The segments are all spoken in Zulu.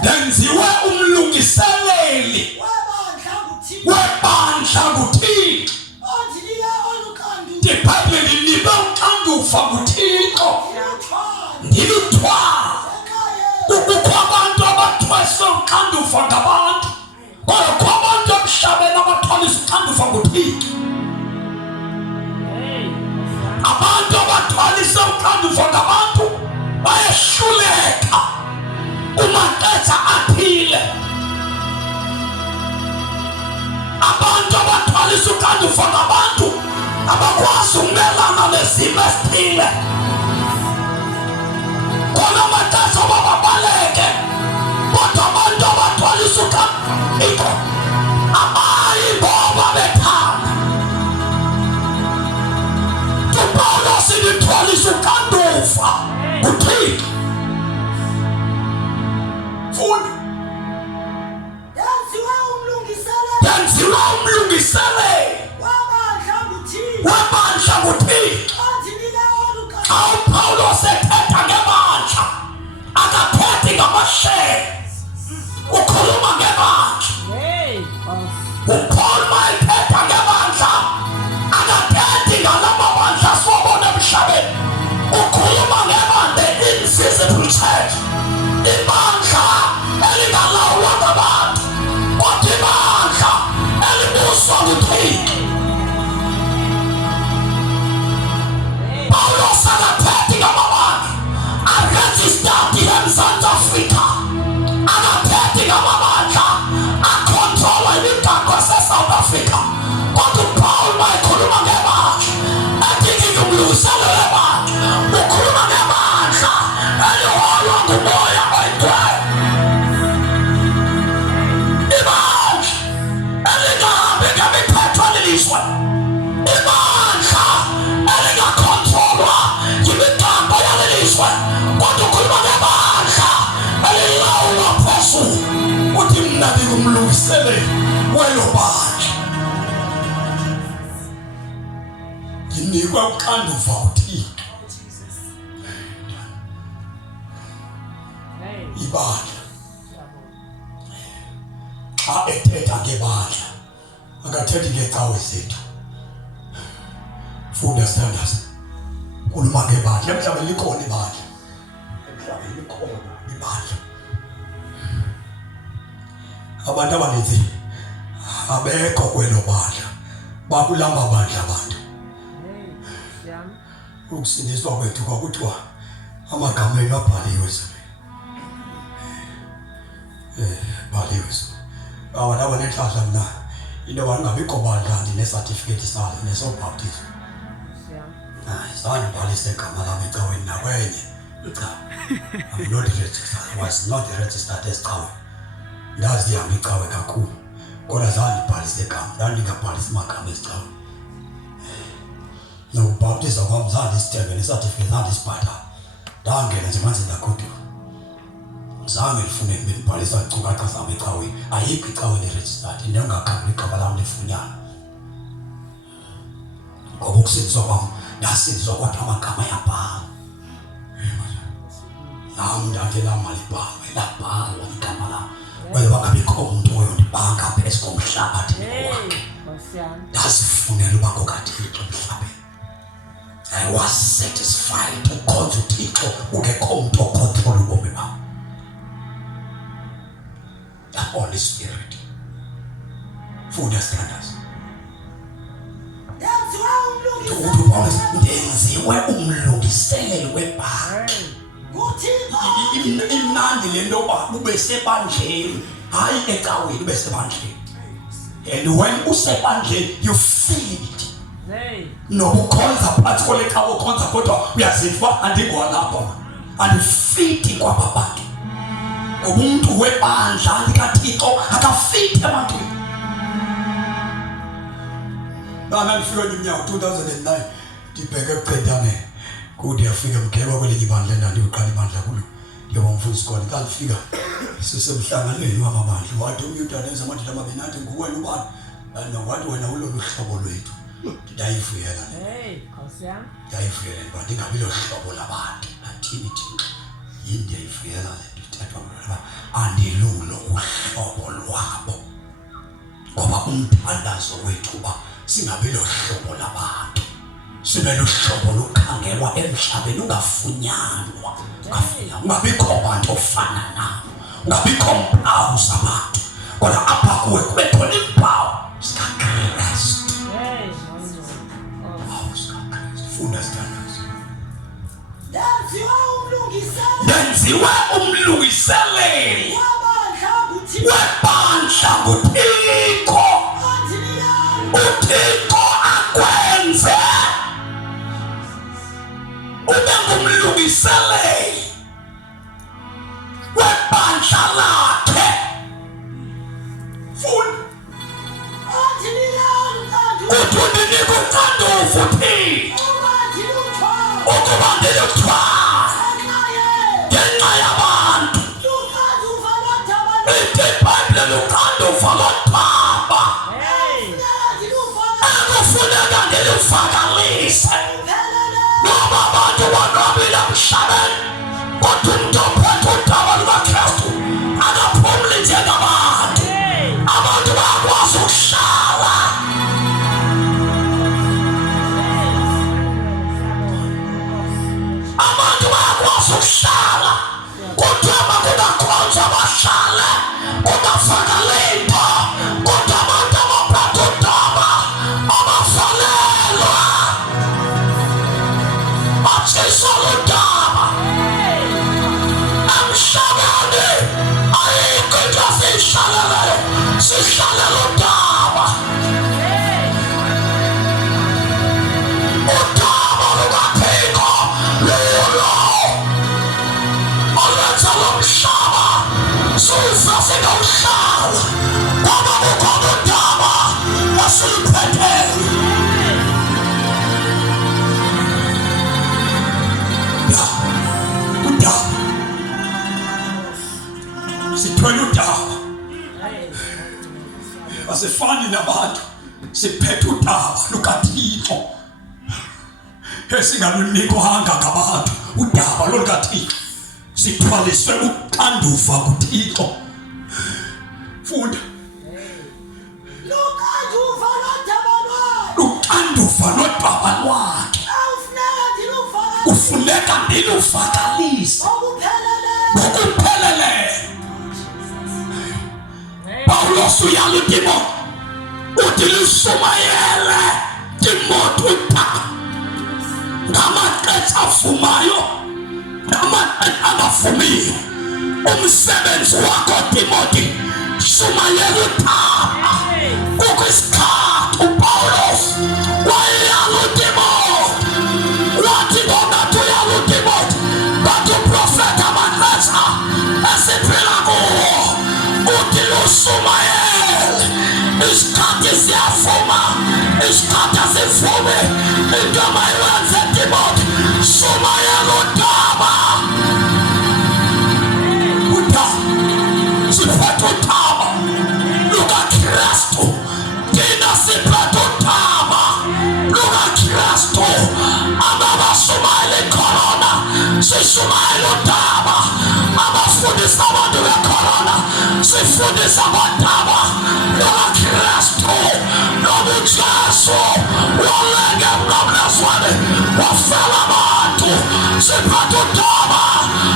ndenziwe umlungiseleli webandla nguThixo. iBhayibhile linikwe uxanduva nguThixo. Ndiluthwala. Kukho abantu abathweswe uxanduva ngabantu, kodwa kukho abantu emhlabeni abathwaliswe uxanduva nguThixo. Abantu abathwaliswe uxanduva ngabantu bayehluleka kumaxesha athile. Abantu abathwaliswe uxanduva ngabantu abakwazi ukumelana nezimo ezithile. Khona amaxesha babaleke, kodwa abantu abathwaliswe uxanduva abayiboba bethanda. uPawulos lithwaliswe uxanduva nguThixo. Funda. Yenziwe umlungiseleli webandla nguThixo. Xa uPawulos ethetha ngebandla akathethi ngamasheya, ukhuluma ngebandla. uPaul uma ethetha ngebandla akathethi ngalamabandla sobona emhlabeni, ukhuluma ngebandla invisible church, ibandla elingalawulwa ngabantu, kodwa ibandla elibuswa nguThixo. Paulos akathethi ngamabandla aregistered eMzantsi Afrika, akathethi ngamabandla acontrola imigaqo yaseSouth Africa, kodwa uPaul uma ekhuluma ngebandla ethi umlungiselelo webandla, ukhuluma ngebandla eliholwa ngumoya oyingcwele. Ibandla elingahambi ngemithetho elilizwe, ibandla elingakhontrolwa yimigaqo yalelizwe, kodwa ukhuluma ngebandla elilawulwa phezulu. Uthi mna ngingumlungiseleli welo bandla. Nginikwe uxanduva nguThixo. Ibandla xa ethetha ngebandla akathethi ngecawe zethu. Funda standards. Kuluma ngebandla. Emhlabeni likhona ibandla. Emhlabeni likhona ibandla. Abantu abaninzi abekho kwelo bandla, bakulamba bandla abantu. Ukusindiswa kwethu kwakuthiwa amagama enu abhaliwe bhaliwe. Abantu abanenhlahla mna into bangabikho bandla ndinesertificate salo nesobhaptism. Zange ngibhalise igama lami ecaweni nakwenye. I'm not registered. I was not registered as Cawe. Ndazi yami icawe kakhulu, kodwa zange ngibhalise igama, ndandingabhalisi amagama ecawe. Nokubhaptiza kwami zange ndisithenge nesertificate, zange ndisibhatala. Ndangena nje manje ndagoduka. Zange ndifune ndibhalisa iinkcukacha zam ecaweni. Ayikho icawe neregistered, ndingakhambi igama lam lifunyanwa. Ngoba ukusindiswa kwam ndasindiswa kodwa amagama ayabhalwa. Nam ndangena malibhalwe, labhalwa igama lam. Wena bangabikho umuntu oyondibanga phezu komhlabathi wakhe. Ndazifunela uba ngokaThixo emhlabeni. I was satisfied ukhonza uThixo ungekho umuntu okhontrola ubomi bam. The Holy Spirit. Funda standards. Ndenziwe umlungiseleli webandla. Imnandi le nto uba ube sebandleni, hayi ecaweni ube sebandleni. And when usebandleni you feel it. Nokukhonza phakathi kwelecawa ukhonza kodwa uyaziva andingowalapha, andifithi kwaba bantu. Ngoba umuntu webandla likaThixo akafithi ebantwini. Ndifika iminyaka 2009 ndibheke ebuqedane kude yafika mkhelwa kwelinye ibandla endandiyoqala ibandla kulo. Njengoba umfundisi khona xa ndifika sisemhlanganweni wamabandla, wathi omnye udadenza amadoda amabini athi nguwena ubani? Wathi wena ulolu hlobo lwethu. Ndayivuyela ndayivuyela ngoba ndingabi lo hlobo labantu. Nathini Thixo? Yini ndiyayivuyela le nto. kuthethwa ngoba andilulo uhlobo lwabo ngoba umthandazo wethu uba singabi lohlobo labantu sibe lohlobo lukhangelwa emhlabeni ungafunyanwa ungabikho bantu ofana nabo ungabikho mpawu zabantu kodwa apha kuwe kube khona impawu zikaKristu. Funda sithandazo. Denziwe umlungiseleli webandla nguThixo. uThixo akwenze ube ngumlungiseleli webandla lakhe. Funda uthi undinika uxanduva uThixo ukuba ndiluthwale ngenxa yabantu. Ithi iBhayibhile luxanduva lodaba ekufuneka ndiluvakalise noba abantu bonwabile emhlabeni kodwa umntu ophethe udaba lukaKristu akaphumli njengabantu. Abantu bayakwazi ukuhlala ukuhlala kodwa bakubakhonza bahlale kubafakalento kodwa abantu abaphatha udaba abavalelwa batshisa ludaba emhlabeni. Ayikho into esiyihlaleleyo, sihlalela udaba. Udaba lukaThixo lulo olwenza lo mhlaba singawuhlala ngoba kukhona udaba esiluphetheyo. Udaba sithwele udaba, asifani nabantu siphethe udaba lukaThixo esingalunikwanga ngabantu. Udaba lukaThixo sithwaliswe uxanduva kuThixo. Funda uxanduva lodaba lwakhe kufuneka ndiluvakalise ngokupheleleyo. Pawulos uyala uTimothi uthi lushumayele Timothi udaba ngamaxesha avumayo namaxesha angavumiyo. Umsebenzi wakho Timothi shumayela udaba. Kukho isikhathi uPawulos wayala uTimothi wathi ngonathi uyala uTimothi bathi uprofeta amaxesha esiphila kuwo uthi lushumayele. Isikhathi siyavuma, isikhathi asivumi. Into mayiwenze Timothi, shumayela udaba. Siphethe udaba lukaKristu. Thina siphethe udaba lukaKristu. Ababashumayela icorona sishumayela udaba. Abafundisa abantu becorona sifundisa udaba lukaKristu. Noba uJesu walenge emnqamlezweni wafela abantu. Siphethe udaba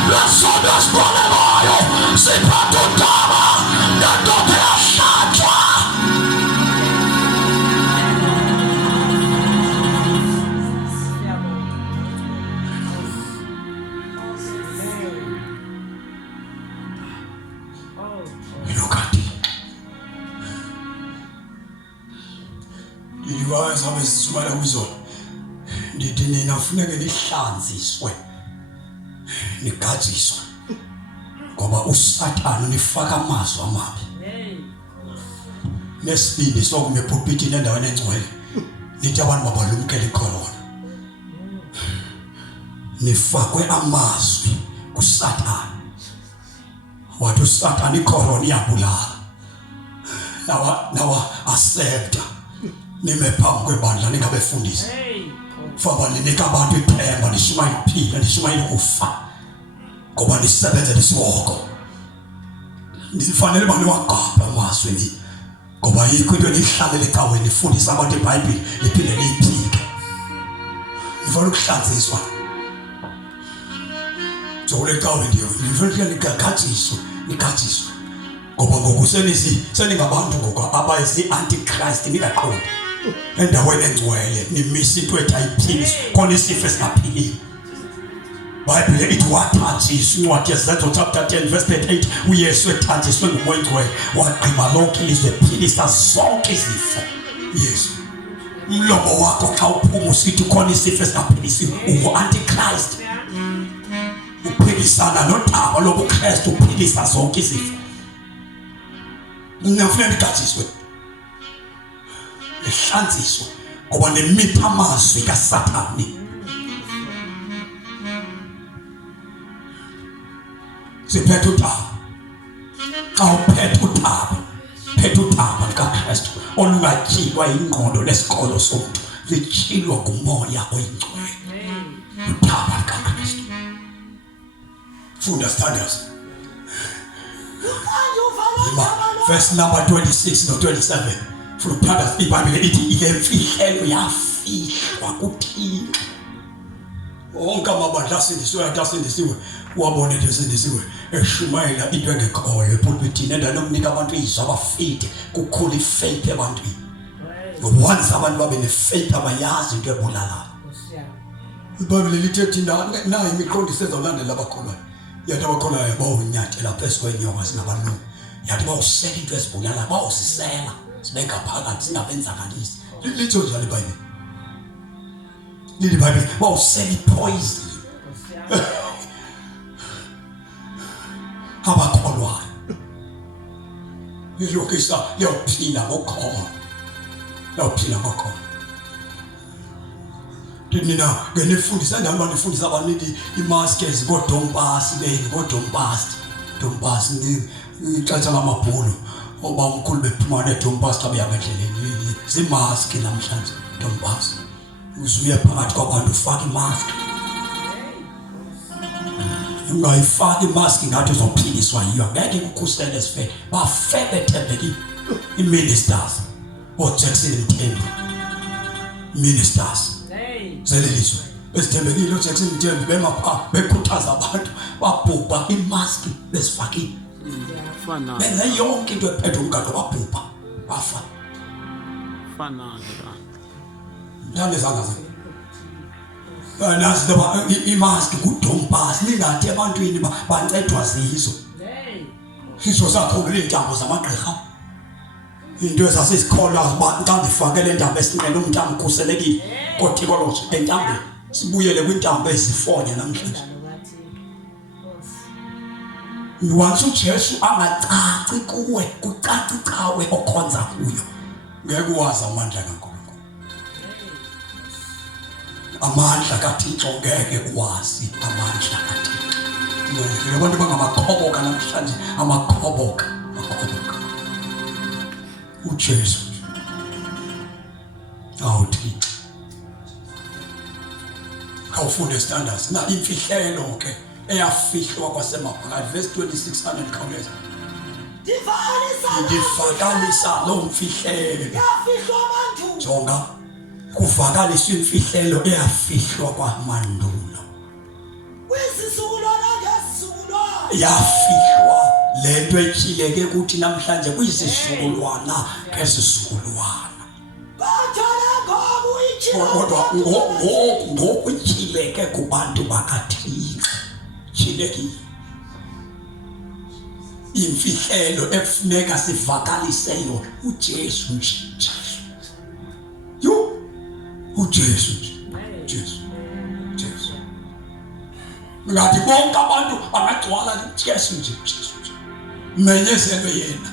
lwesondo esibolekwayo. Siphethe udaba lendoda eyahlatshwa. Ndiyiwazi abesishumayela kwizona ndithi nina funeke nihlanziswe nigajiswe ngoba uSathane nifaka amazwi amabi. Nesibili sokume epulpitini endaweni engcwele nithi abantu mabalumkele icorona. Nifakwe amazwi kuSathane. Wathi uSathane icorona iyabulala. Nawa accepta nime phambi kwebandla ningabefundisi. Faba ninika abantu ithemba nishumayela ukuphila nishumayela ukufa ngoba nisebenze nisiboko. Ndifanele bani wagabha amazwi ngoba yikho into enihlalele ecaweni ifundisa abantu iBhayibheli liphinde liyiphike. Ifuna ukuhlanziswa. Jole ecaweni ndio. Ifuna nikagatshiswe. Ngoba ngoku seningabantu ngoku abayisi antichrist ningaqondi. Endaweni engcwele nimisa into ethi ayiphilise khona isifo esingaphilile. Bible ithi wathathiswa incwadi yeZenzo chapter 10 verse 38 uYesu ethathiswe nguMoya Oyingcwele wagqiba lonke ilizwe ephilisa zonke izifo. Yesu umlomo wakho xa uphuma usithi khona isifo esingaphilisiwe ungu-antichrist. Uphilisana nodaba lobuKristu uphilisa zonke izifo. Nafuna nigajiswe lihlanziswe ngoba nemitha amazwi kaSathane. Siphethe uthaba. Xa uphethe uthaba, phethe uthaba likaKristu olungatyhilwa ingqondo lesikolo somntu, lityhilwa nguMoya Oyingcwele. Uthaba likaKristu. Funda standards. Verse number 26 no 27. Funda standards iBhayibheli ithi ile mfihlelo yafihlwa kuThixo. Onke amabandla asindisiwe wabona into esindisiwe eshumayela into engekhoyo epulpitini endanomnika abantu izwi abafide kukhula ifaith ebantwini. Once abantu babe nefaith abayazi into ebulalayo. iBhayibheli lithi nayo imiqondiso ezalandela abakholwayo. Yathi abakholwayo bawunyathela phezu kwenyoka singabalungu. Yathi bawusela into ezibulalayo bawusisela sibeka phakathi singabenzakalisi. Litho njalo iBhayibheli. Lili Bible bawusela ipoison. Abakholwayo yilokisa liyophila ngokhona. Nina ngenifundisa nami nifundisa abantu imask ezikodompasi dompasi ni ixesha lamabhulu oba umkhulu bephuma nedompasi xa beya endleleni zimask namhlanje dompasi. Uzuye phakathi kwabantu ufake imask. Ungayifaki imask ngathi uzophiliswa yiyo. Ngeke ukukhusele esife. Bafebe thembeki iministers. Jackson Mthembu. Ministers. Zelelizwe. Besithembekile Jackson Mthembu bemapha bekhuthaza abantu babhubha imask besifakile. Fana. Benza yonke into ephethe umgaqo babhubha. Bafa. Fana nje. Nami zangaze. Nazi ngoba imask kudompasi lingathi ebantwini bancedwa zizo. Izo zakho kulentambo zamagqirha. Into ezasikholwa abantu ndifakele intambo esinqele umuntu amkhuselekile kothikoloji entambo sibuyele kwintambo ezifonye namhlanje. Niwathi uJesu angacaci kuwe kucaci cawe okhonza kuyo. Ngeke wazi amandla kaNkulunkulu. Amandla kaThixo ngeke wazi amandla kaThixo. Abantu bangamakhoboka namhlanje amakhoboka. uJesu awuthi awufune standards na imfihlelo ke eyafihlwa kwasemaphakathi verse 26 khawuleza ndivakalisa lo mfihlelo yafihlwa abantu jonga kuvakalisa imfihlelo eyafihlwa kwamandulo kwisizukulwana ngesizukulwana yafihlwa lento echileke ukuthi namhlanje kwisizukulwana ngesizukulwana kodwa ngokuchileke kubantu bakaThixo chilekile imfihlelo efuneka sivakalise yona uJesu nje uJesu ngathi bonke abantu bangagcwala uJesu nje menyezelwe yena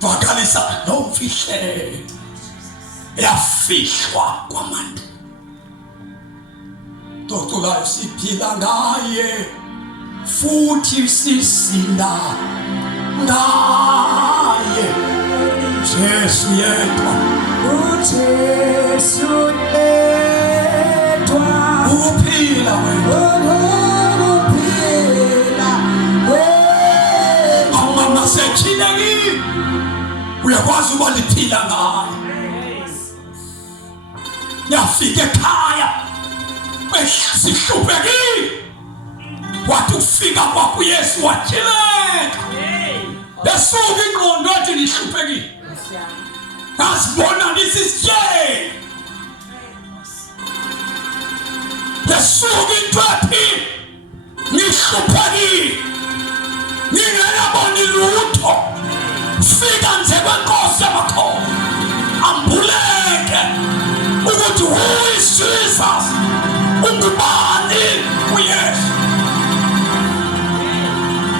vakalisa lo mfihlelo yafihlwa kwabantu toculayo siphila ngaye futhi sisinda ngaye Jesu yedwa uJesu yedwa uphila wena uphila wena uyakwazi uba liphila ngayo. Yafika ekhaya besihluphekile, wathi ufika kwakho uYesu wathileka. Besuka ingqondo wathi ngihluphekile, ngazibona lisisitshele. Besuka into ephile, ngihluphekile, ngingenaboni lutho. Fika nje kwenkosi yamakhosi ambuleke ukuthi who is Jesus, ungubani uYesu.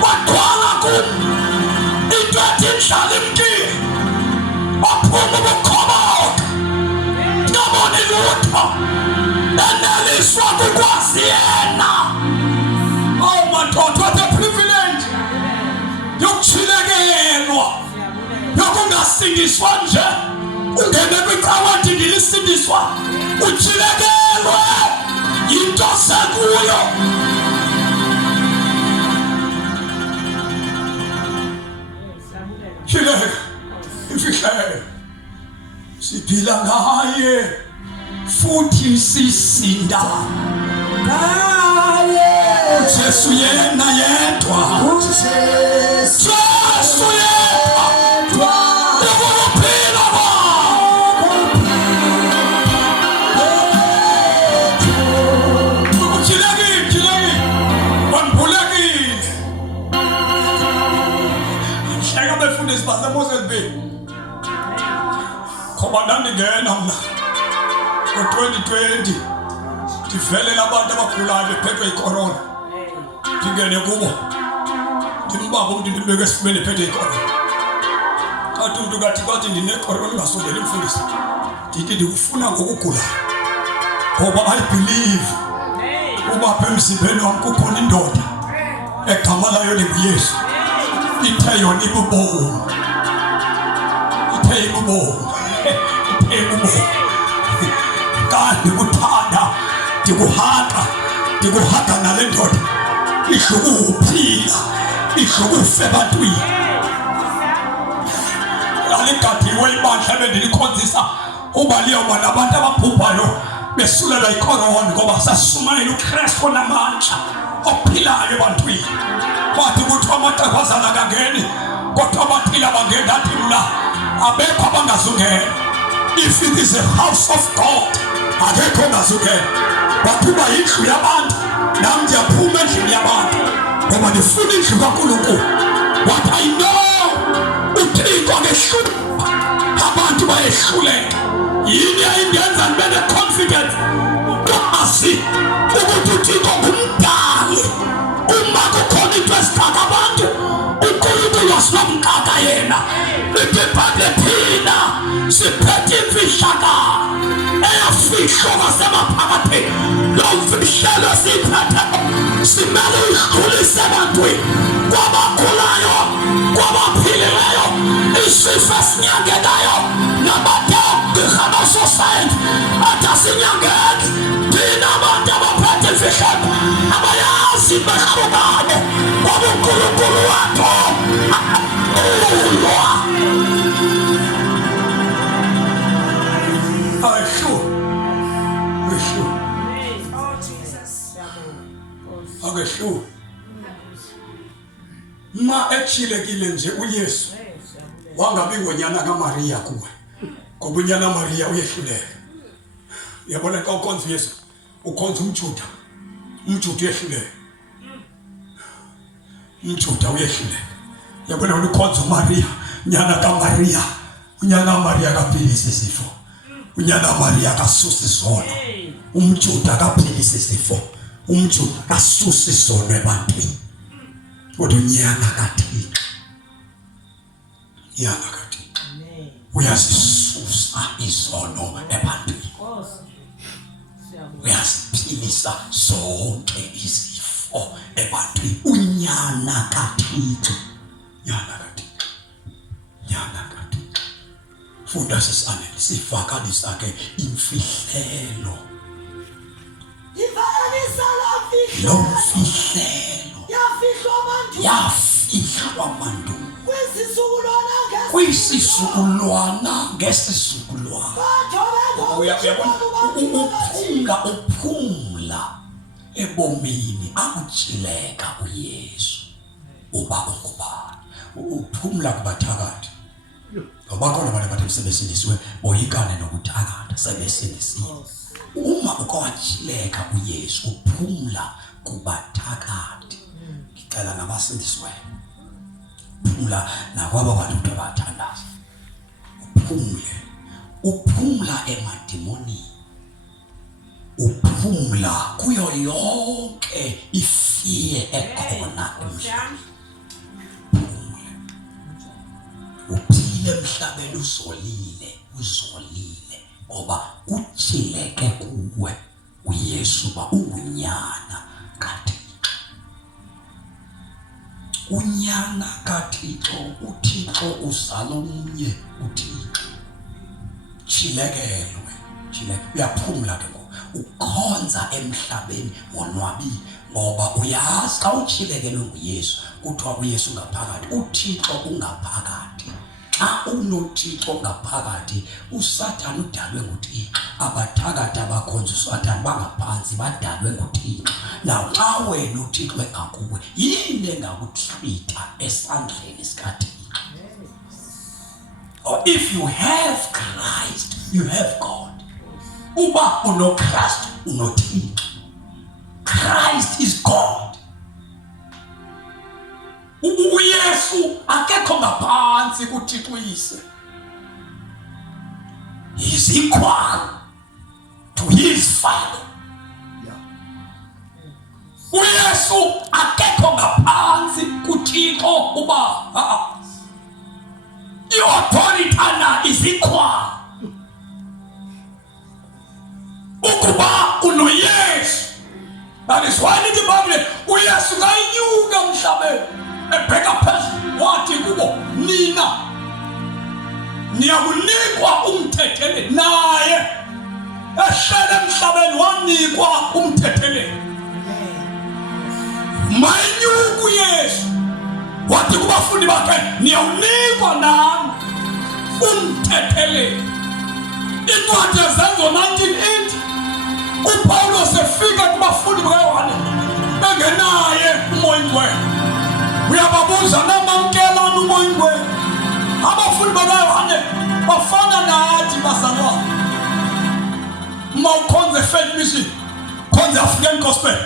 Wadwala kum into ethi nhlala emntwini, waphuma ubukhoboka, ngaboni lutho, eneliswa kukwazi yena. Oh madoda, what a privilege yokuchilekelwa, yokungasindiswa nje ungene kwicawa nje nilisindiswa, uchilekelwe into sekuyo. Chileka imfihlelo siphila ngaye futhi sisinda ngaye. Jesu yena yedwa, Jesu yedwa ukuphila kwakho. Uchilekile, wambulekile. Shaka befundisi baseMoses Bay ngoba ndandingena mna ngo-2020 ndivelela abantu abagulayo bephethwe yicorona. Ndingene kubo ndimbamba umntu ndimbeke esifubeni ephethwe yicorona. Athi umntu kathi ndinecorona, ungasondeli mfundisi. Ndithi ndikufuna ngokugulayo ngoba I believe uba apha emzimbeni wam kukhona indoda egama layo linguYesu. Ithe yona ibubomu, ithe ibubomu, ithe ibubomu. Kanti kuthanda ndikuhaga nale ndoda ihlukuphila, ihlukufe ebantwini. Aligadiwe ibandla bendilikhonzisa uba liyoba nabantu ababhubhayo besulelwa yicorona ngoba sasumayela uKristu namandla ophilayo ebantwini. Bathi kuthiwa amaqhazana kangeni kodwa abaphila bangena. Ndathi mna abekho abangazungena. If it is a house of God, akekho ongazungena. Bathuba yindlu yabantu, nami ndiyaphuma endlini yabantu ngoba ndifuna indlu kaNkulunkulu. What I know, uThixo ngehlupha abantu bayehluleka. Yini ayindenza ndibe ne-confidence kwazi ukuthi uThixo ngumdali. Uma kukhona into esikhathi abantu, uNkulunkulu asinomkaka yena. Ibhayibheli thina siphethe imfihlakalo eyafihlwa ngasemaphakathini. Lo mfihlelo siphethe simele uyidlulise ebantwini, kwabagulayo, kwabaphilileyo, isifo esinyangekayo nabadokotela basosayensi athi asinyangeki. Thina abantu abaphethe imfihlelo abayazi behlukane ngoba uNkulunkulu wethu akeshu ma echilekile nje uYesu wangabi ngonyana kaMaria kuwe ngoba unyana Maria uyehluleka. Uyabona xa ukhonza uYesu ukhonza umJuda, umJuda uyehluleka, umJuda uyehluleka. Uyabona ukhonza uMaria, unyana kaMaria, unyana Maria kaphilisa isifo, unyana Maria kasusa isono, umJuda kaphilisa isifo, umJuda kasusa isono ebantwini. Kodwa unyana kaThixo, unyana kaThixo uyasisusa isono ebantwini, uyasiphilisa zonke izifo ebantwini. Unyana kaThixo, unyana kaThixo, unyana kaThixo. Funda sisanele sivakalisa ke imfihlelo. Ivakalisa lo mfihlelo. Yafihlwa abantu kwisizukulwana Kwisizukulwana ngesizukulwana uphumla ebomini akutshileka uYesu uba ungubani uphumla kubathakathi ngoba khona abantu abathi sebesindisiwe boyikane nokuthakatha sebesindisiwe uma ukwatshileka uYesu uphumla kubathakathi ngicela nabasindisiwe uphumla nakwaba bantu abathandaza uphumla emadimoni uphumla kuyo yonke ifiye ekhona emhlabeni uphile emhlabeni uzolile ngoba utshileke kuwe uYesu ba ungunyana kaThixo unyana kaThixo uThixo uzala omnye uThixo chilekelwe uyaphumla ke ukhonza emhlabeni ngonwabile ngoba uyazi xa uchilekelwe nguYesu kuthiwa uYesu ngaphakathi uThixo ungaphakathi xa unoThixo ngaphakathi uSathane udalwe nguThixo abathakathi abakhonza uSathane bangaphansi badalwe nguThixo naw xa wena uThixo engakuwe yini engakuthwitha esandleni sikaThixo or if you have Christ you have God uba unoKristu unoThixo Christ is God uYesu akekho ngaphansi kuThixo uyise he is equal to his Father uYesu akekho ngaphansi kuThixo uba your authority is equal ukuba unoYesu that is why the Bible uYesu kayinyuka emhlabeni ebheka phezulu wathi kubo nina niyakunikwa umthethele naye ehlele emhlabeni wanikwa umthethele mayuku uYesu wathi kubafundi bakhe niyawunikwa nami umthethele incwadi yezenzo 19:8 uPaulos efika kubafundi bakaYohane bengenaye umoya ingcwele uyababuza namamkela umoya ingcwele abafundi bakaYohane bafana nathi bazalwa mawukhonze faith mission khonze African gospel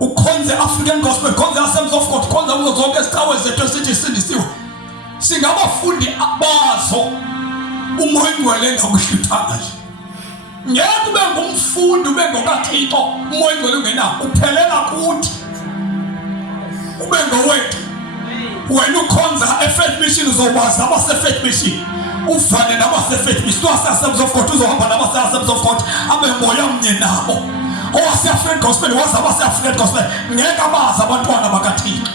ukhonze African gospel khonze Assemblies of God khonze kuzo zonke isitawe zethu esithi sindisiwe singabafundi abazo umoya ingcwele ngakuhluthana nje ngeke ube ngumfundi ube ngokaThixo umoya ingcwele ungena uphelela kuthi ube ngowethu wena ukhonza efaith mission uzobaza abasefaith mission ufane nabasefaith mission Assemblies of God uzohamba nabaseAssemblies of God abe moya mnye nabo African gospel African gospel ngeke abazi abantwana bakaThixo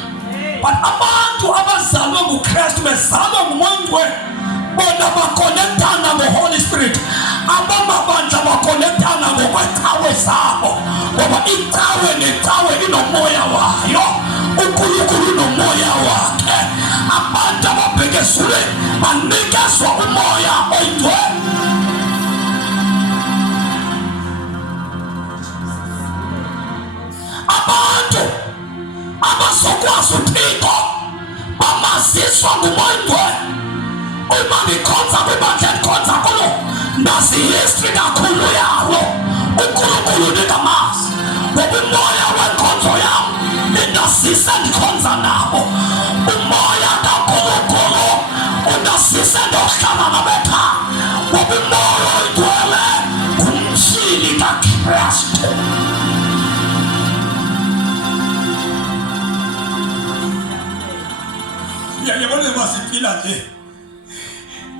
but abantu abazalwa nguKristu bezalwa ngumoya ingcwele bona bakonektana ngoHoly Spirit abamabandla bakonektana ngokwecawe zabo ngoba icawe necawe inomoya wayo uNkulunkulu unomoya wakhe abantu ababhekezule banikezwa umoya oyingcwele abantu abazokwazi uThixo bamaziswa ngumoya ingcwele uma ngikhonza kwibandla endikhonza kulo ndazi history kakhulu yawo uNkulunkulu ndingamazi ngoba umoya wenkonzo yam indasise ndikhonza nabo umoya kaNkulunkulu undasise ndohlala nabekhaya ngoba umoya oyingcwele ngumshini kaKristu yabona basiphila nje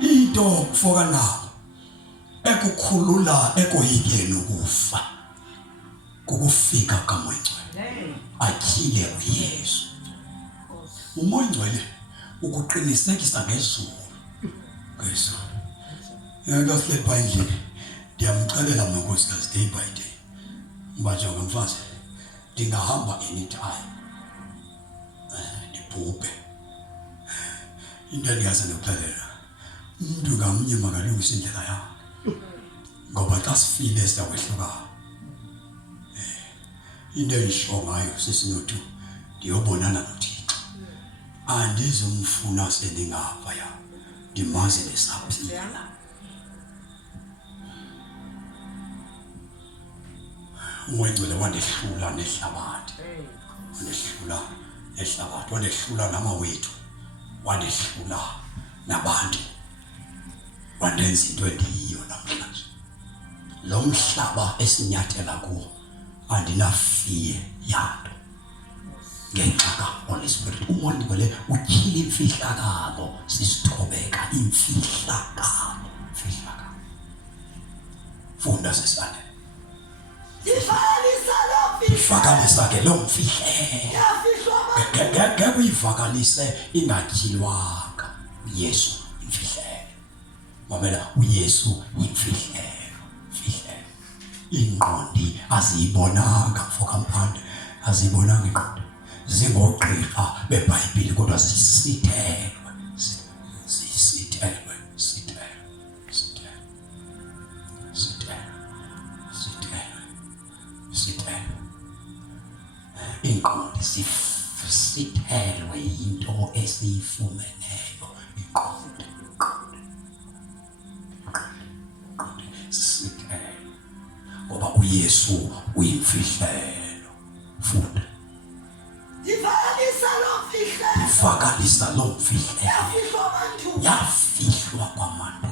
into kufoka nawo ekukhulula ekoyikeni ukufa ukufika kaMoya Ingcwele akhile uYesu uMoya Ingcwele ukuqinisekisa ngezulu yanga silepha endlini ndiyamxelela uNkosikazi day by day mbaje ngomfazi ndingahamba anytime ndibhubhe into endiyazi nokuxelela umuntu ngamnye makalungisa indlela yakhe ngoba xa sifile siyakwehluka into eyisho ngayo sesinothi ndiyobonana noThixo andizumfuna sendingapha ya ndimazi besaphila uMoyingcwele wandehlula nehlabathi wandehlula namawethu wandehlula nabantu wandenza into endiyiyo namhlanje lo mhlaba esinyathela kuwo andinafiye yanto ngenxa kaHoly Spirit. uMoyingcwele utyhila imfihlakalo sisithobeka imfihlakalo funda sesane ivakalisa ke lo mfihlelo ngeke uyivakalise ingatyhilwanga uYesu imfihlelo mamela uYesu imfihlelo ingqondi aziyibonanga mfokamphande aziyibonanga ingqondi zingogqirha beBhayibhile kodwa zisithelwe ingqondi sithelwe into esiyifumeneyo ingqondi sithelwe ngoba uYesu uyimfihlelo funda ivakalisa lo mfihlelo yafihlwa kwabantu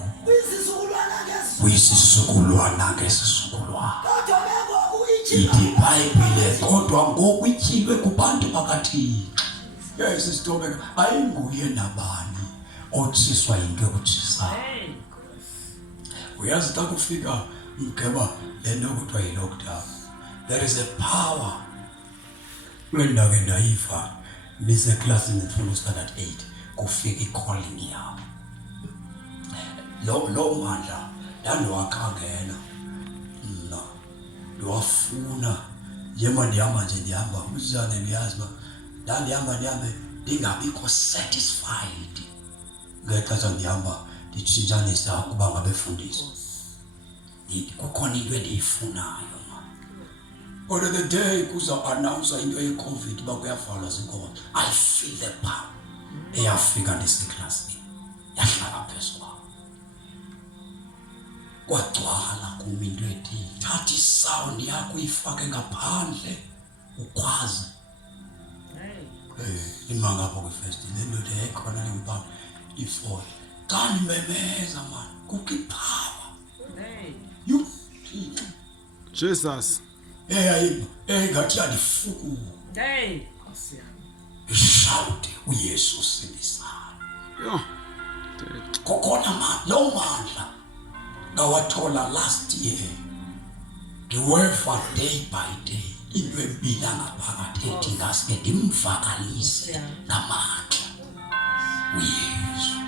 kwisizukulwana ngesizukulwana ithi iBhayibhile kodwa ngoku ityhilwe kubantu bakaThixo. Yes sithobeka ayinguye nabani otshiswa into ekutshisayo. Uyazi xa kufika mgeba lento kuthiwa yi-lockdown, there is a power wendake ndayiva ndiseklasini ndifunda standard 8 kufika i-calling yabo lo mandla ndandiwakhangela mna ndiwafuna njengoba ndihamba nje ndihamba uzane ndiyazi uba ndihamba ndingabikho satisfied ngexesha ndihamba nditshintshanisa ukuba ngabefundisi kukhona into endiyifunayo ma kodwa the day kuza announce into ye-COVID uba kuyavalwa zinkolo I feel the power eyafika ndiseklasini yahlala phezu kwam kwagcwala kum into ethi thatha isound yakho uyifake ngaphandle ukwazi imangapho kwifestile lento ekhona lempama ifole xa ndimemeza mani kukho ipower you Jesus ngathi yandifuku ishawute uYesu sindisayo kokhona lo mandla ngawathola last year ndiweva day by day into ebila ngaphakathi ethi ngaske ndimvakalise namandla uYesu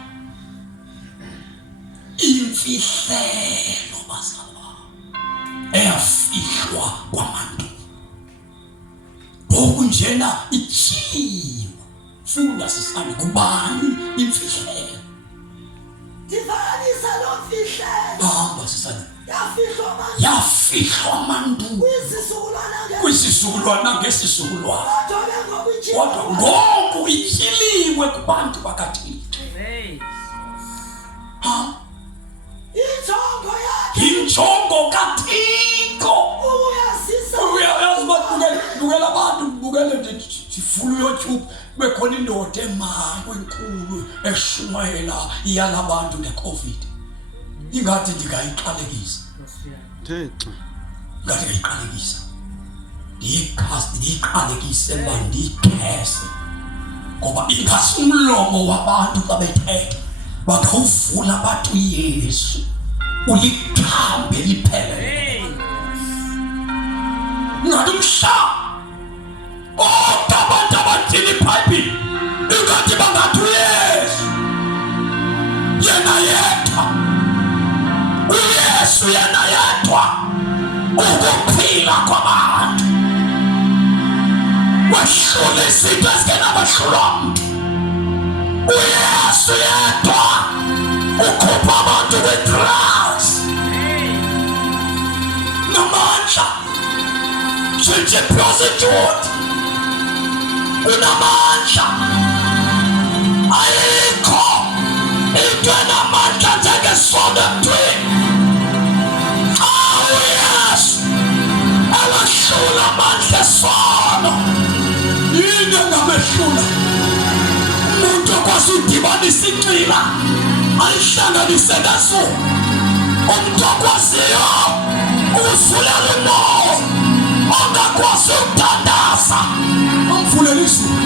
imfihlelo bazalwa eyafihlwa kwabantu ngoku njena ityhiwa funda sisane kubani imfihlelo divanisa lo mfihlelo hamba sisane yafihlwa mantu kwisizukulwana ngesizukulwana kodwa ngoku ityhiliwe kubantu bakaThixo injongo kaThixo uyazibukela abantu bukele ndifuna uYouTube bekhona indoda emango enkulu eshumayela iyalabantu ngeCovid ingathi ndingayiqalekisa Thixo ngathi ngayiqalekisa ndiyiqalekise uba ndiyikhese ngoba ingasi umlomo wabantu xa bethetha bakawuvula bathi uYesu ulikhambe liphele ngathi umhlaba kodwa abantu abathini iBhayibhile ingathi bangathi uYesu yena yedwa uYesu yena yedwa ukuphila kwabantu wahlula izinto ezingenabahlula mntu uYesu yedwa ukhupha abantu kwi-drugs namandla. Since prostitute unamandla, ayikho into enamandla njengesondo emntwini. Oh yes, awahlula amandla esono. Yini engamehlula? Umuntu okwazi udibanisa inxila ayihlanganise nezulu. Umuntu okwaziyo ukuvulela umoya ongakwazi ukuthandaza amvulela izulu.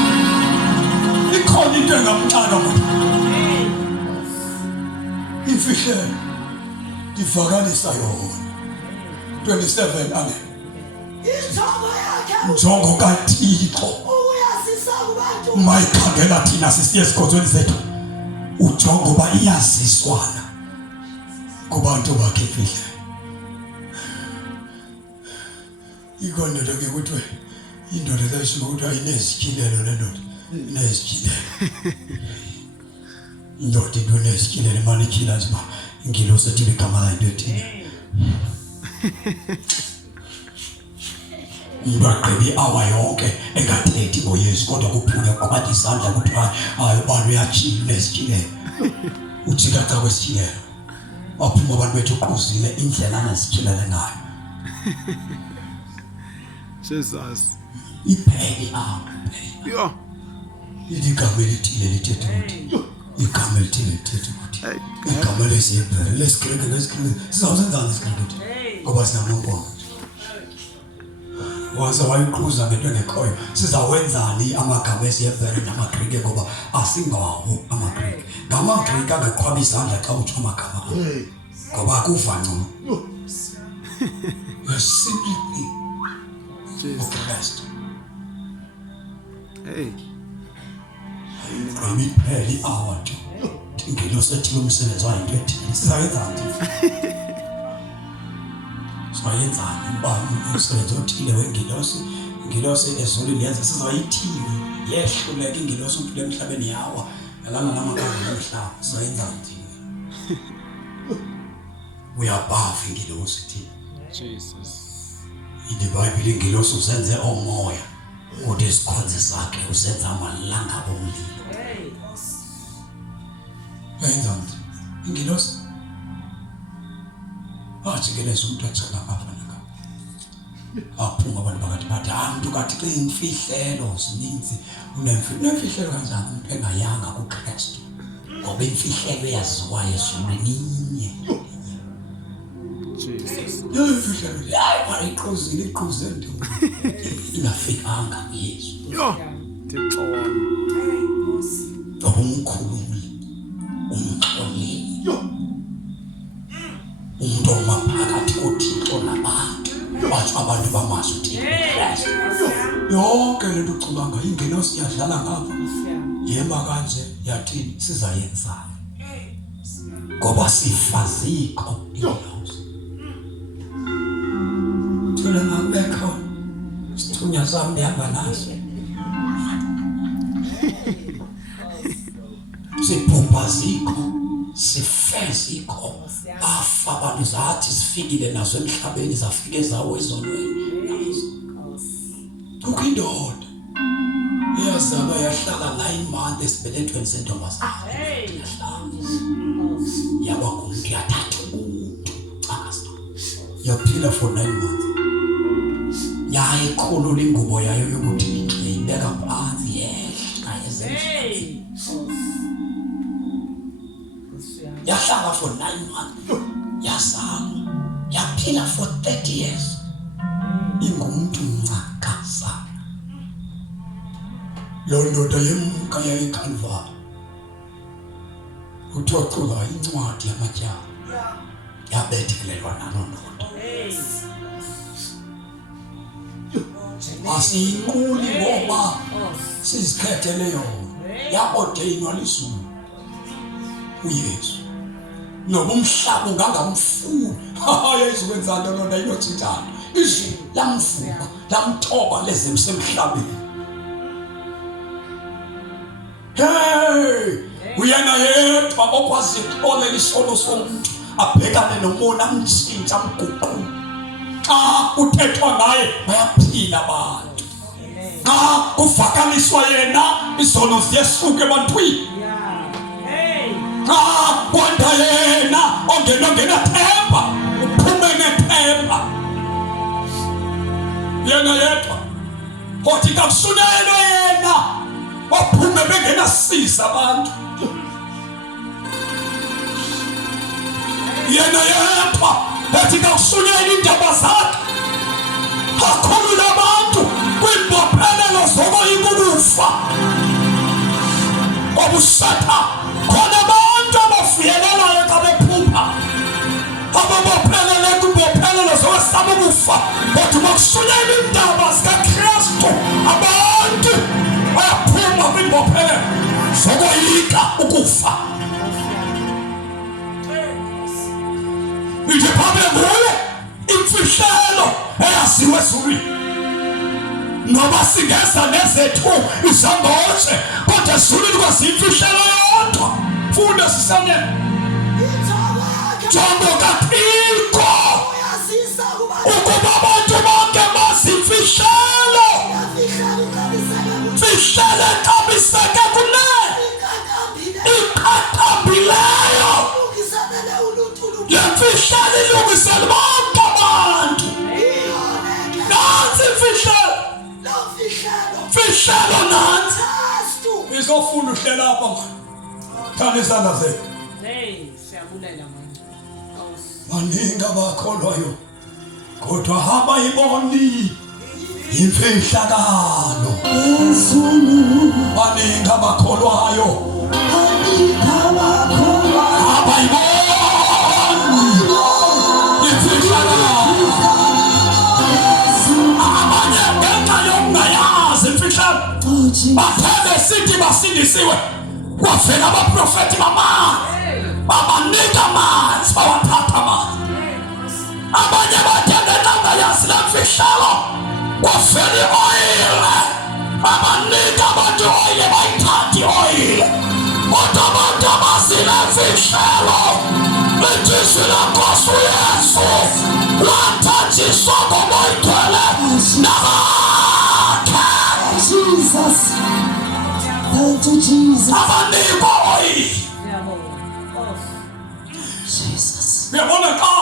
Ikhona into engamxaka manje. Imfihlelo ivakalisa yona 27 ane injongo yakhe injongo kaThixo uyasisa kubantu mayikhangela thina sisiye esikhonzweni zethu ujonga uba iyaziswana kubantu bakhe imfihlelo. Ikondoda ke kuthiwe indoda lesimo kuthiwa inezikilelo lendoda inezikilelo. Indoda into nezikilelo manje ikhila nje ba ingilosi ethi igama la into ethini. Umuntu aqebi awa yonke engathethi ngoYesu kodwa kuphula kwathi isandla kuthiwa hayi abantu uyachila nezikilelo. Uthi kaca kwesikilelo aphuma abantu bethu uquzile indlela anazikilele ngayo. Jesus. Iphele apha. Yo. Igama elithile lithethe ukuthi igama elithile lithethe ukuthi igama lesiyebhere lesigreke ngesigrekile sizawuzenzani isigreke ngoba sinamampondo. Waze wayiqhuza ngento engekhoyo sizawenzani amagama esiyebhere namagreke ngoba asingawo amagreke. Ngamagreke angeqhwaba izandla xa utsho amagama ngoba akuva ngcono. Simply of the best. Hey. Imipheli awathi ingilosi ethi umsebenzi wayo into ethile sizayenzani? Sizayenzani uba umsebenzi othile wengilosi ingilosi ezulwini yenza sizayithini? Yehluleka ingilosi umuntu emhlabeni yawa yalana namagama omhlaba sizayenzani thina? We are above ingilosi thina. Jesus. IBhayibheli ingilosi usenze omoya uthi isikhonzi sakhe usenza amalanga omlilo. Yenzani ingilosi ajikeleza umuntu athona ngapha aphuma abantu bakathi bathi umuntu kathi ke imfihlelo zininzi unemfihlelo kanjani umuntu engayanga kuKristu ngoba imfihlelo eyaziwayo ezulwini. Jesus. Imfihlelo hayi iqhuze nto ingafikanga kuYesu. Yo. Thixo wami. Umkhululi umxoleli umuntu omaphakathi koThixo nabantu bathi abantu bamazi uThixo. Yonke lento ucabanga ingilosi yadlala ngapha yema kanje yathini sizayenzana ngoba sifaziko ingilosi. Thina ngabekho sithunya sami yabanaso siphupaziko sifeziko bafa abantu zathi sifikile nazo emhlabeni zafike zawo ezonweni. Ukindoda iyazama yahlala 9 months esibelethweni sentombazana yaba ngumuntu yathatha umuntu yaphila for 9 months yayikhulula ingubo yayo yokuthi ibeka phansi yehla ezemhlabeni. Yahlala for 9 months yazama yaphila for 30 years ingumuntu ncakazana. Lo ndoda yemka yayiKalvari uthocula incwadi yamatyala yabethelelwa nalo ndoda. Asiyinquli ngoba sizikhethele yona yaordeinwa lizulu uYesu noba umhlaba ungangamfuni yayizokwenzana loo nto inothintana izulu lamvuma lamthoba leze emhlabeni. Hey uyena yedwa okwazi ukuxolela isono somuntu abhekane nomona amtshintsha amguqula. Xa uthethwa ngaye bayaphila abantu. Xa kuvakaliswa yena izono ziyesuka ebantwini. Xa kwanda yena ongena themba uphume nethemba. Yena yedwa othi kakusunelwe yena waphume bengenasiza abantu. Yena yedwa othi kakusunyela indaba zakhe akhulule abantu kwimbophelelo zokoyika ukufa. Obusatha khona abantu abafuyelelayo xa bephupha, ababophelele kwimbophelelo zokwesaba ukufa. Kodwa makusunyela indaba zikaKristu abantu bayaphuma kwimbophelelo zokoyika ukufa. Nje phambi nguye imfihlelo eyaziwe ezulwini. Noba singeza nezethu izambotshe kodwa ezulwini kwaziyimfihlelo yodwa. Funda sisamele jongo kaThixo ukuba abantu bonke bazimfihlelo. Fihlelo exabiseke kunene iqaqambileyo yemfihlelo ilungisela bonke abantu. Nansi imfihlelo, fihlelo nansi izofuna uhlela apha manje. Thanda izandla zethu. Siyabulela manje. Maningi abakholwayo kodwa abayiboni imfihlakalo. Maningi abakholwayo abayiboni imfihlakalo. Abanye ngenxa yokungayazi imfihlakalo baphele sithi basindisiwe. Kwavela abaprofeti bamanzi babanika amanzi bawathatha amanzi. Abanye bathe ngenxa yokungayazi le mfihlakalo kwavela i-oyile babanika abantu i-oyile bayithatha i-oyile. Kodwa abantu abazile mfihlelo ilizwi lenkosi uYesu lathanjiswa ngomoya nakakhe. Jesus. Thank you, Jesus. Abanikwa oyile. Jesus. Uyabona xa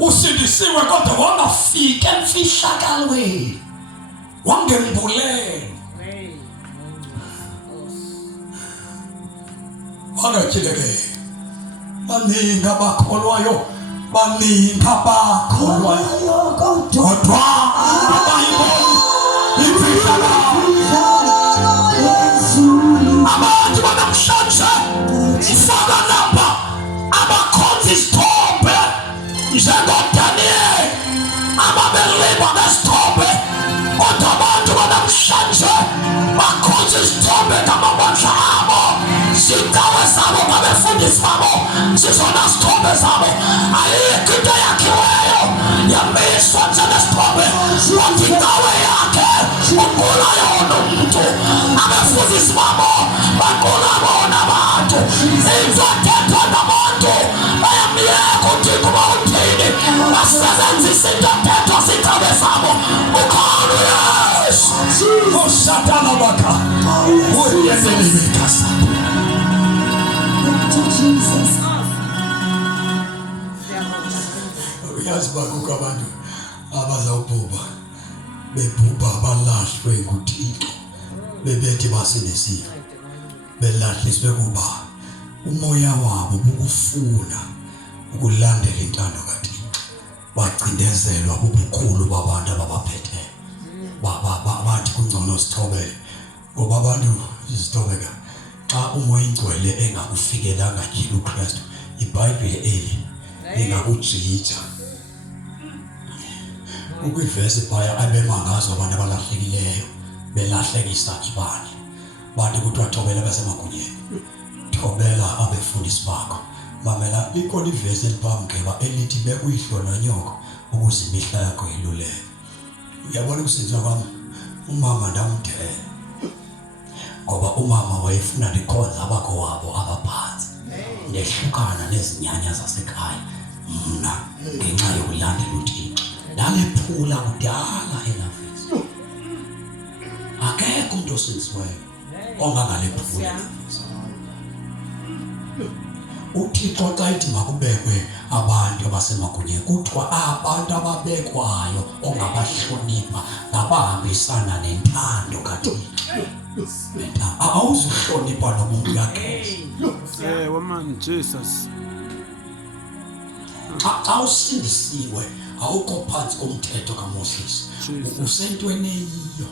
usindisiwe kodwa wangafika emfihlakalweni wangembulelo wangatyhileke. Baningi abakholwayo, baningi abakholwayo kodwa abayiboni imfihlakalo. Abantu banamhlanje faka lapha abakhonza isithombe njengoDaniel ababelibwa ngesithombe. Kodwa abantu banamhlanje bakhonza isithombe ngamabandla abo, zindawo zabo ngabefundisi babo zizona zithombe zabo. Ayikho into eyakhiweyo yamiswa njengesithombe. Kodwa indawo yakhe uqula yona umuntu. Abefundisi babo baqula bona abantu. Into ethethwa nabantu bayamyeka uThixo uba uthini. Basebenzisa into ethethwa zithombe zabo. Ukhona uYesu uSatana bakha uyeselibekasa. Uyazi bakho abantu abazawubhubha bebhubha abalahlwe nguThixo bebethi basindisiwe belahliswe kuba umoya wabo bukufuna ukulandela intando kaThixo. Bacindezelwa bubukhulu babantu ababaphetheyo. Bathi kungcono sithobele ngoba abantu izithobeka xa umoya ingcwele engakufikelanga kilo uKristu. iBhayibheli eli ingakujija ukwivesi phaya abemangazo abantu abalahlekileyo belahlekisa ibandla. Bantu kuthiwa thobela basemagunyeni, thobela abefundisi bakho. Mamela likhona ivesi eliphamgqiba elithi bekuyihlo nonyoko ukuze imihla yakho iluleke. Uyabona ukusenziwa kwami umama ndamthela ngoba umama wayefuna ndikhonza abakowabo abaphansi ndehlukana nezinyanya zasekhaya mna ngenxa yokulandela uThixo ndalephula kudala elafisa akekho umuntu osenziweyo ongangalephula. uThixo xa ethi makubekwe abantu abasemagunyeni kuthiwa abantu ababekwayo ongabahlonipha ngabahambisana nentando kaThixo. Awuzuhlonipha nomuntu yakhe man, Jesus. awusindisiwe awukho phansi komthetho kaMoses usentweni eyiyo.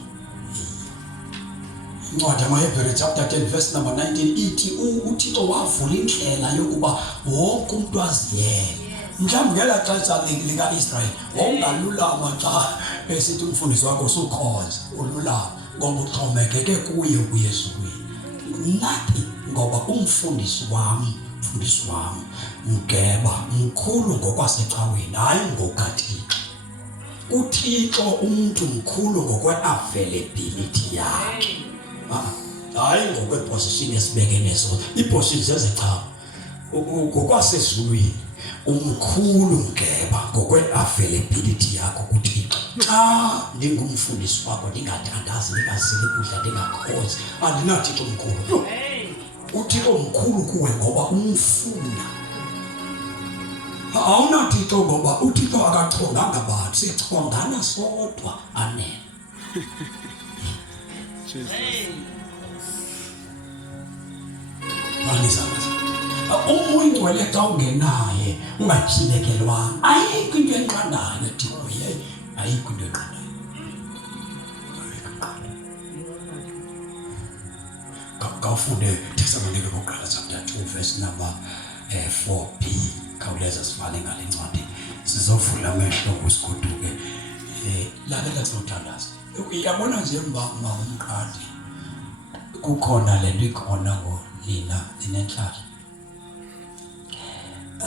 Incwadi yamaHebrew chapter 10 verse number 19 ithi uThixo wavula indlela yokuba wonke umuntu aziyele. Mhlawumbe ngela xesha lika-Israyeli wawungalulama xa esithi umfundisi wakho usukhonza ululama ngoba uxhomekeke kuye ezulwini. Nathi ngoba umfundisi wami mgeba mkhulu ngokwasecaweni hayi ngokaThixo. uThixo umuntu mkhulu ngokwe-availability yakhe hayi ngokweposition esibekene sona. iposition zezecawa ngokwasezulwini umkhulu ngeba ngokwe-availability yakho kuThixo. Xa ndingumfundisi wakho ndingathandazi ndingazili kudla ndingakhonzi andinaThixo mkhulu. uThixo mkhulu kuwe ngoba umfuna. AwunaThixo ngoba uThixo akachonganga bantu sichongana sodwa anene. Umuntu wele xa ungenaye ungaphilekelwanga ayikho into enqandayo Thixo ayikho into enqandayo. Kawufunde Thessalonike bokuqala chapter 2 verse number 4b. Khawuleza sivale ngale ncwadi sizovula amehlo kusigoduke. Lalela sithandaza. Uyabona nje umqadi kukhona lento ikhona ngonina nenhlahla